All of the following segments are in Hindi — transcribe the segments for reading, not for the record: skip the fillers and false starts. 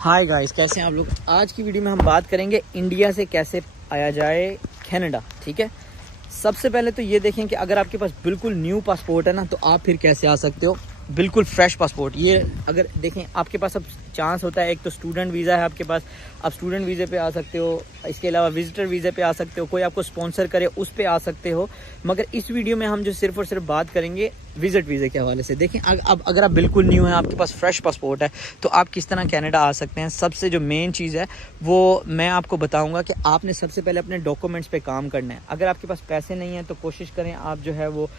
हाय गाइस, कैसे हैं आप लोग। आज की वीडियो में हम बात करेंगे इंडिया से कैसे आया जाए कनाडा। ठीक है, सबसे पहले तो ये देखें कि अगर आपके पास बिल्कुल न्यू पासपोर्ट है ना, तो आप फिर कैसे आ सकते हो। बिल्कुल फ्रेश पासपोर्ट, ये अगर देखें आपके पास अब चांस होता है, एक तो स्टूडेंट वीज़ा है आपके पास, आप स्टूडेंट वीज़े पे आ सकते हो। इसके अलावा विजिटर वीज़े पे आ सकते हो, कोई आपको स्पॉन्सर करे उस पे आ सकते हो। मगर इस वीडियो में हम जो सिर्फ और सिर्फ बात करेंगे विजिट वीज़े के हवाले से। देखें अब अगर आप बिल्कुल न्यू हैं, आपके पास फ्रेश पासपोर्ट है, तो आप किस तरह कनाडा आ सकते हैं। सबसे जो मेन चीज़ है वो मैं आपको बताऊंगा कि आपने सबसे पहले अपने डॉक्यूमेंट्स पे काम करना है। अगर आपके पास पैसे नहीं हैं तो कोशिश करें आप जो है वो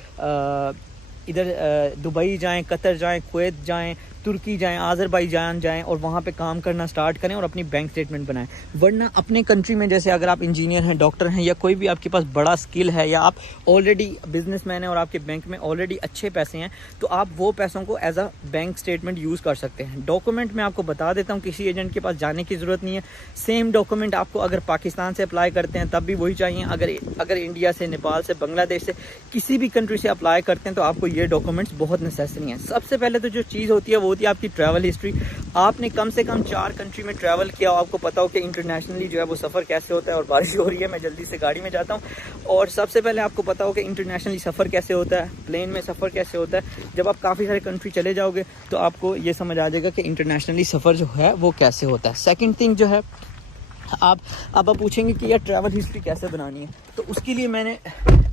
इधर दुबई जाएं, कतर जाएं, कुवैत जाएं, तुर्की जाएं, आज़रबाईजान जाएं और वहाँ पे काम करना स्टार्ट करें और अपनी बैंक स्टेटमेंट बनाएं। वरना अपने कंट्री में, जैसे अगर आप इंजीनियर हैं, डॉक्टर हैं, या कोई भी आपके पास बड़ा स्किल है, या आप ऑलरेडी बिजनेसमैन हैं और आपके बैंक में ऑलरेडी अच्छे पैसे हैं, तो आप वो पैसों को as a bank statement use कर सकते हैं। डॉक्यूमेंट मैं आपको बता देता हूँ, किसी एजेंट के पास जाने की ज़रूरत नहीं है। सेम डॉक्यूमेंट आपको अगर पाकिस्तान से अप्लाई करते हैं तब भी वही चाहिए, अगर इंडिया से, नेपाल से, बांग्लादेश से, किसी भी कंट्री से अप्लाई करते हैं तो आपको ये डॉक्यूमेंट्स बहुत नेसेसरी हैं। सबसे पहले तो जो चीज़ होती है वो होती है आपकी ट्रैवल हिस्ट्री। आपने कम से कम 4 कंट्री में ट्रैवल किया हो, आपको पता हो कि इंटरनेशनली जो है वो सफ़र कैसे होता है। और बारिश हो रही है, मैं जल्दी से गाड़ी में जाता हूँ। और सबसे पहले आपको पता हो कि इंटरनेशनली सफ़र कैसे होता है, प्लेन में सफ़र कैसे होता है। जब आप काफ़ी सारे कंट्री चले जाओगे तो आपको ये समझ आ जाएगा कि इंटरनेशनली सफ़र जो है वो कैसे होता है। सेकेंड थिंग जो है, आप पूछेंगे कि यार ट्रैवल हिस्ट्री कैसे बनानी है, तो उसके लिए मैंने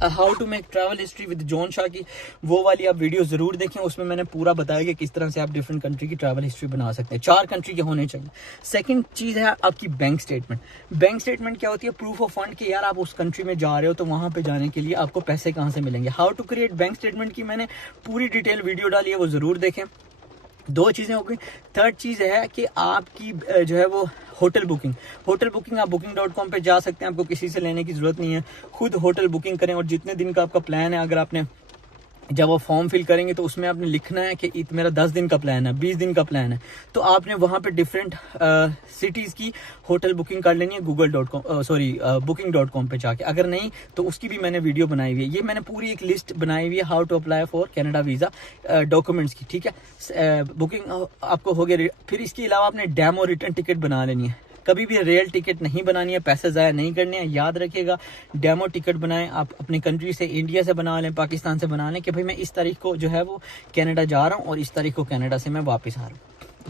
how to make travel history with John Shah की वो वाली आप वीडियो ज़रूर देखें। उसमें मैंने पूरा बताया कि किस तरह से आप डिफरेंट कंट्री की ट्रैवल हिस्ट्री बना सकते हैं। 4 कंट्री के होने चाहिए। सेकंड चीज़ है आपकी बैंक स्टेटमेंट। बैंक स्टेटमेंट क्या होती है? प्रूफ ऑफ फंड कि यार आप उस कंट्री में जा रहे हो तो वहाँ पर जाने के लिए आपको पैसे कहाँ से मिलेंगे। How to create bank statement की मैंने पूरी डिटेल वीडियो डाली है, वो ज़रूर देखें। 2 चीज़ें हो गई। थर्ड चीज़ है कि आपकी जो है वो होटल बुकिंग आप booking.com पे जा सकते हैं, आपको किसी से लेने की ज़रूरत नहीं है। खुद होटल बुकिंग करें और जितने दिन का आपका प्लान है, अगर आपने जब वो फॉर्म फिल करेंगे तो उसमें आपने लिखना है कि मेरा 10 दिन का प्लान है, 20 दिन का प्लान है, तो आपने वहाँ पे डिफरेंट सिटीज़ की होटल बुकिंग कर लेनी है booking.com पे जाके। अगर नहीं तो उसकी भी मैंने वीडियो बनाई हुई है। ये मैंने पूरी एक लिस्ट बनाई हुई है how to apply for Canada visa documents की। ठीक है, बुकिंग आपको हो गया। फिर इसके अलावा आपने डेमो रिटर्न टिकट बना लेनी है। कभी भी रियल टिकट नहीं बनानी है, पैसे ज़ाया नहीं करने हैं। याद रखिएगा, डेमो टिकट बनाएं। आप अपनी कंट्री से, इंडिया से बना लें, पाकिस्तान से बना लें कि भाई मैं इस तारीख को जो है वो कनाडा जा रहा हूँ और इस तारीख को कनाडा से मैं वापस आ रहा हूँ।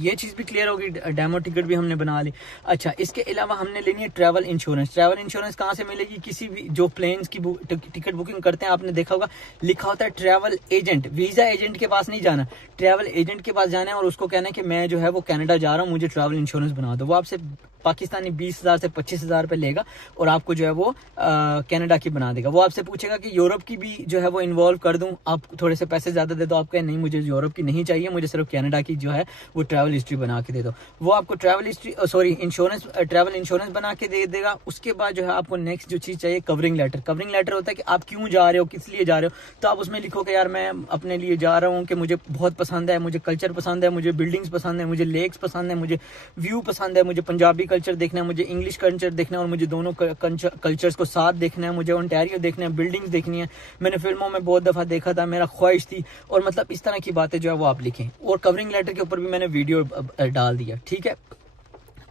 ये चीज़ भी क्लियर होगी, डेमो टिकट भी हमने बना ली। अच्छा, इसके अलावा हमने लेनी है ट्रैवल इंश्योरेंस। ट्रैवल इंश्योरेंस कहाँ से मिलेगी? किसी भी जो प्लेन्स की टिकट बुकिंग करते हैं, आपने देखा होगा लिखा होता है ट्रैवल एजेंट। वीज़ा एजेंट के पास नहीं जाना, ट्रैवल एजेंट के पास जाना है और उसको कहना है कि मैं जो है वो कनाडा जा रहा हूँ, मुझे ट्रैवल इंश्योरेंस बना दो। वो आपसे पाकिस्तानी 20,000 से 25,000 रुपये लेगा और आपको जो है वो कनाडा की बना देगा। वो आपसे पूछेगा कि यूरोप की भी जो है वो इन्वॉल्व कर दूं, आप थोड़े से पैसे ज़्यादा दे दो। आप कहें नहीं, मुझे यूरोप की नहीं चाहिए, मुझे सिर्फ कनाडा की जो है वो ट्रैवल हिस्ट्री बना के दे दो। वो आपको ट्रैवल इंश्योरेंस बना के दे देगा। उसके बाद जो है आपको नेक्स्ट जो चीज़ चाहिए, कवरिंग लेटर। कवरिंग लेटर होता है कि आप क्यों जा रहे हो, किस लिए जा रहे हो। तो आप उसमें लिखो कि यार मैं अपने लिए जा रहा हूँ कि मुझे बहुत पसंद है, मुझे कल्चर पसंद है, मुझे बिल्डिंग्स पसंद है, मुझे लेक्स पसंद है, मुझे व्यू पसंद है, मुझे पंजाबी कल्चर देखना है, मुझे इंग्लिश कल्चर देखना है और मुझे दोनों कल्चर्स को साथ देखना है, मुझे ओंटारियो देखना है, बिल्डिंग्स देखनी है, मैंने फिल्मों में बहुत दफ़ा देखा था, मेरा ख्वाहिश थी। और मतलब इस तरह की बातें जो है वो आप लिखें। और कवरिंग लेटर के ऊपर भी मैंने वीडियो डाल दिया। ठीक है,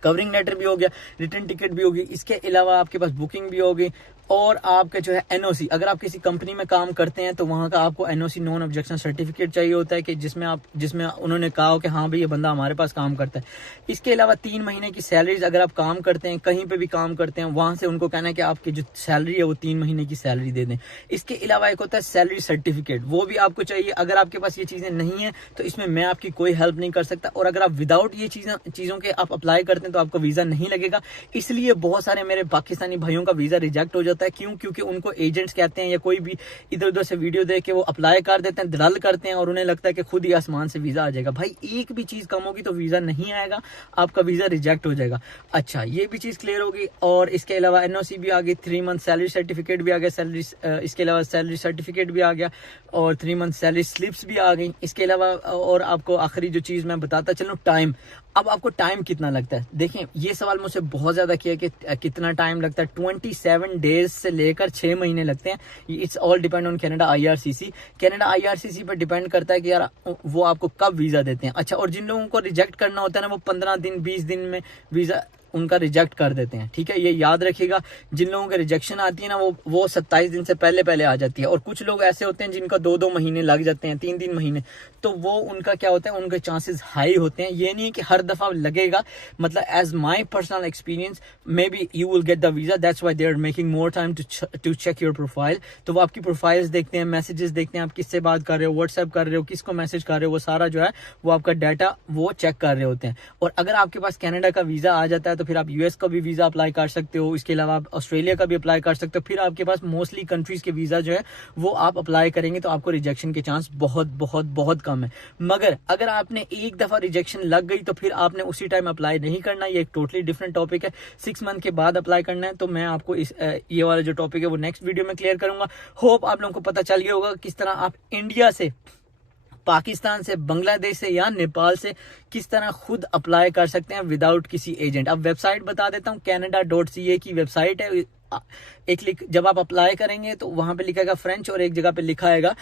कवरिंग लेटर भी हो गया, रिटर्न टिकट भी होगी। इसके अलावा आपके पास बुकिंग भी होगी और आपका जो है एनओसी। अगर आप किसी कंपनी में काम करते हैं तो वहाँ का आपको एनओसी, नॉन ऑब्जेक्शन सर्टिफिकेट चाहिए होता है कि जिसमें उन्होंने कहा हो कि हाँ भाई ये बंदा हमारे पास काम करता है। इसके अलावा 3 महीने की सैलरीज, अगर आप काम करते हैं, कहीं पे भी काम करते हैं, वहाँ से उनको कहना है कि आपकी जो सैलरी है वो 3 महीने की सैलरी दे दें। इसके अलावा एक होता है सैलरी सर्टिफिकेट, वो भी आपको चाहिए। अगर आपके पास ये चीज़ें नहीं है तो इसमें मैं आपकी कोई हेल्प नहीं कर सकता। और अगर आप विदाउट ये चीज़ों के आप अप्लाई करते हैं तो आपका वीज़ा नहीं लगेगा। इसलिए बहुत सारे मेरे पाकिस्तानी भाइयों का वीज़ा रिजेक्ट हो जाता है। क्यों? क्योंकि उनको एजेंट्स कहते हैं या कोई भी इधर उधर से वीडियो देख के वो अप्लाई कर देते हैं, दलाल करते हैं और उन्हें लगता है कि खुद ही आसमान से वीज़ा आ जाएगा। भाई एक भी चीज़ कम होगी तो वीज़ा नहीं आएगा, आपका वीज़ा रिजेक्ट हो जाएगा। अच्छा, ये भी चीज़ क्लियर होगी। और इसके अलावा एनओसी भी आ गई, 3 मंथ सैलरी सर्टिफिकेट भी आ गया, इसके अलावा सैलरी सर्टिफिकेट भी आ गया और 3 मंथ सैलरी स्लिप्स भी आ गई। इसके अलावा और आपको आखिरी जो चीज़ मैं बताता चलूँ, टाइम। अब आपको टाइम कितना लगता है? देखें, ये सवाल मुझसे बहुत ज्यादा किया कि कितना टाइम लगता है। 27 डेज से लेकर 6 महीने लगते हैं। It's all depend on Canada IRCC। Canada IRCC पर डिपेंड करता है कि यार वो आपको कब वीजा देते हैं। अच्छा, और जिन लोगों को रिजेक्ट करना होता है ना, वो 15 दिन 20 दिन में वीजा उनका रिजेक्ट कर देते हैं, ठीक है, ये याद रखिएगा। जिन लोगों के रिजेक्शन आती है ना, वो 27 दिन से पहले आ जाती है। और कुछ लोग ऐसे होते हैं जिनका 2-2 महीने लग जाते हैं, 3-3 महीने, तो वो उनका क्या होता है, उनके चांसेस हाई होते हैं। ये नहीं कि हर दफा लगेगा, मतलब as my personal experience maybe you will get the visa, that's why they are making more time to check your profile. तो वो आपकी प्रोफाइल्स देखते हैं, मैसेजेस देखते हैं, आप किससे बात कर रहे हो, व्हाट्सएप कर रहे हो, किसको मैसेज कर रहे हो, वो सारा जो है वो आपका डाटा वो चेक कर रहे होते हैं। और अगर आपके पास कनाडा का वीजा आ जाता है तो फिर आप US का भी वीजा अप्लाई कर सकते हो। इसके अलावा आप ऑस्ट्रेलिया का भी अप्लाई कर सकते हो। फिर आपके पास मोस्टली कंट्रीज के वीजा जो है वो आप अप्लाई करेंगे तो आपको रिजेक्शन के चांस बहुत बहुत बहुत कम है। मगर अगर आपने एक दफा रिजेक्शन लग गई तो फिर आपने उसी टाइम अप्लाई नहीं करना। ये एक टोटली डिफरेंट टॉपिक है। 6 मंथ के बाद अप्लाई करना है। तो मैं आपको ये वाला जो टॉपिक है वो नेक्स्ट वीडियो में क्लियर करूंगा। होप आप लोगों को पता चल गया होगा किस तरह आप इंडिया से, पाकिस्तान से, बांग्लादेश से या नेपाल से किस तरह खुद अप्लाई कर सकते हैं विदाउट किसी एजेंट। अब वेबसाइट बता देता हूँ, canada.ca की वेबसाइट है। एक लिख, जब आप अप्लाई करेंगे तो वहां पे लिखाएगा फ्रेंच और एक जगह पे लिखा आएगा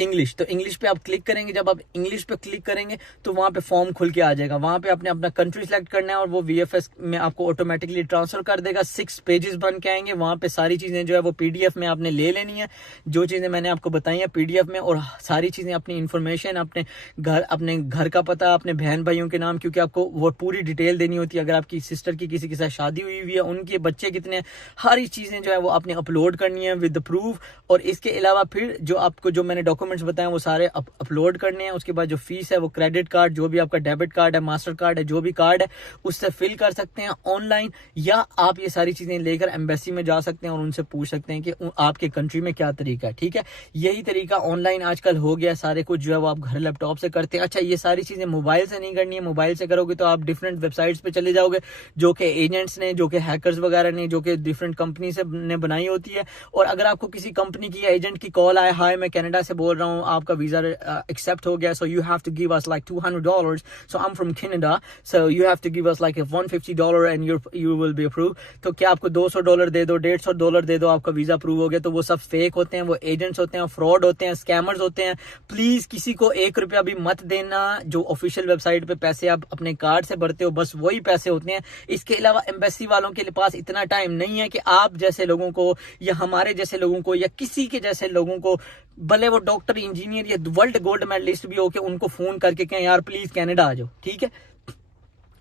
इंग्लिश। तो इंग्लिश पे आप क्लिक करेंगे। जब आप इंग्लिश पे क्लिक करेंगे तो वहां पे फॉर्म खुल के आ जाएगा। वहां पे आपने अपना कंट्री सेलेक्ट करना है और वो VFS में आपको ऑटोमेटिकली ट्रांसफर कर देगा। 6 पेजेस बन के आएंगे। वहां पे सारी चीजें जो है वो PDF में आपने ले लेनी है। जो चीजें मैंने आपको बताई है PDF में, और सारी चीजें, अपनी इंफॉर्मेशन, अपने घर का पता, अपने बहन भाइयों के नाम, क्योंकि आपको वो पूरी डिटेल देनी होती है। अगर आपकी सिस्टर की किसी के साथ शादी हुई है, उनके बच्चे कितने, हर चीजें जो है वो आपने अपलोड करनी है विद द प्रूफ। और इसके अलावा फिर जो मैंने डॉक्यूमेंट्स बताए वो सारे अपलोड करने हैं। उसके बाद जो फीस है वो क्रेडिट कार्ड, जो भी आपका डेबिट कार्ड है, मास्टर कार्ड है, जो भी कार्ड है उससे फिल कर सकते हैं ऑनलाइन, या आप ये सारी चीजें लेकर एम्बेसी में जा सकते हैं और उनसे पूछ सकते हैं कि आपके कंट्री में क्या तरीका है। ठीक है, यही तरीका ऑनलाइन आजकल हो गया। सारे कुछ जो है वो आप घर लैपटॉप से करते हैं। अच्छा, ये सारी चीजें मोबाइल से नहीं करनी है। मोबाइल से करोगे तो आप डिफरेंट वेबसाइट्स पे चले जाओगे जो कि एजेंट्स ने, जो कि हैकर्स वगैरह ने, जो कि डिफरेंट कंपनी से ने बनाई होती है। और अगर आपको किसी कंपनी की या एजेंट की कॉल आए, हाय मैं कनाडा से बोल रहा हूँ, आपका वीजा एक्सेप्ट हो गया, so you have to give us like $200, so I am from Canada, so you have to give us like $150 and you will be approve. तो क्या आपको $200 दे दो, $150 दे दो, आपका वीजा अप्रूव हो गया। तो वो सब फेक होते हैं, वो एजेंट्स होते हैं, फ्रॉड होते हैं, स्कैमर्स होते हैं। प्लीज किसी को ₹1 भी मत देना। जो ऑफिशियल वेबसाइट पे पैसे आप अपने कार्ड से भरते हो, बस वही पैसे होते हैं। इसके अलावा एम्बेसी वालों के पास इतना टाइम नहीं है कि आप जैसे लोगों को या हमारे जैसे लोगों को या किसी के जैसे लोगों को, भले वो डॉक्टर, इंजीनियर या वर्ल्ड गोल्ड मेडलिस्ट भी हो, के उनको फोन करके कहें यार प्लीज कनाडा आ जाओ। ठीक है,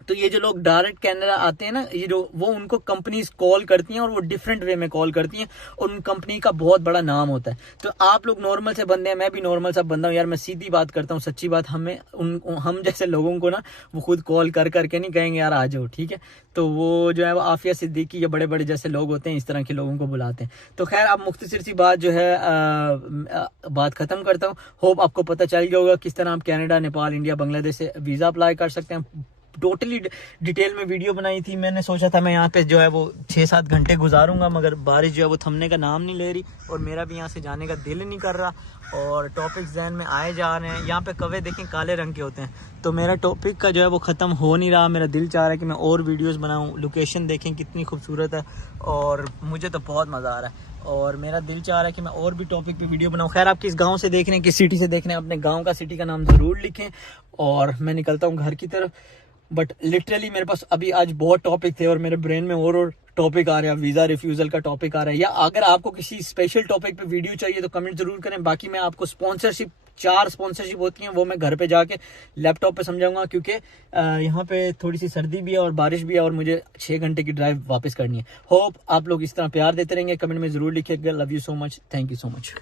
तो ये जो लोग डायरेक्ट कनाडा आते हैं ना, ये जो वो उनको कंपनीज कॉल करती हैं और वो डिफरेंट वे में कॉल करती हैं और उन कंपनी का बहुत बड़ा नाम होता है। तो आप लोग नॉर्मल से बंदे हैं, मैं भी नॉर्मल सा बंदा हूँ यार, मैं सीधी बात करता हूँ, सच्ची बात। हम जैसे लोगों को ना वो खुद कॉल कर करके नहीं कहेंगे यार आ जाओ। ठीक है, तो वो जो है वो आफिया सिद्दीकी या बड़े बड़े जैसे लोग होते हैं, इस तरह के लोगों को बुलाते हैं। तो खैर, अब मुख्तसर सी बात जो है बात खत्म करता हूँ। होप आपको पता चल गया होगा किस तरह आप कनाडा, नेपाल, इंडिया, बांग्लादेश से वीजा अप्लाई कर सकते हैं। टोटली डिटेल में वीडियो बनाई थी। मैंने सोचा था मैं यहाँ पे जो है वो 6-7 घंटे गुजारूंगा, मगर बारिश जो है वो थमने का नाम नहीं ले रही और मेरा भी यहाँ से जाने का दिल नहीं कर रहा और टॉपिक्स जहन में आए जा रहे हैं। यहाँ पे कवे देखें काले रंग के होते हैं, तो मेरा टॉपिक का जो है वो ख़त्म हो नहीं रहा। मेरा दिल चाह रहा है कि मैं और वीडियोस बनाऊं। लोकेशन देखें कितनी खूबसूरत है और मुझे तो बहुत मज़ा आ रहा है और मेरा दिल चाह रहा है कि मैं और भी टॉपिक पे वीडियो बनाऊं। खैर, आप किस गांव से देख रहे हैं, किस सिटी से देख रहे हैं, अपने गाँव का, सिटी का नाम ज़रूर लिखें। और मैं निकलता हूँ घर की तरफ। बट लिटरली मेरे पास अभी आज बहुत टॉपिक थे और मेरे ब्रेन में और टॉपिक आ रहा है। वीज़ा रिफ्यूज़ल का टॉपिक आ रहा है, या अगर आपको किसी स्पेशल टॉपिक पे वीडियो चाहिए तो कमेंट जरूर करें। बाकी मैं आपको स्पॉन्सरशिप, 4 स्पॉन्सरशिप होती हैं, वो मैं घर पे जाके लैपटॉप पे समझाऊंगा, क्योंकि यहाँ पे थोड़ी सी सर्दी भी है और बारिश भी है और मुझे 6 घंटे की ड्राइव वापस करनी है। होप आप लोग इस तरह प्यार देते रहेंगे। कमेंट में जरूर लिखिएगा। Love you so much, thank you so much.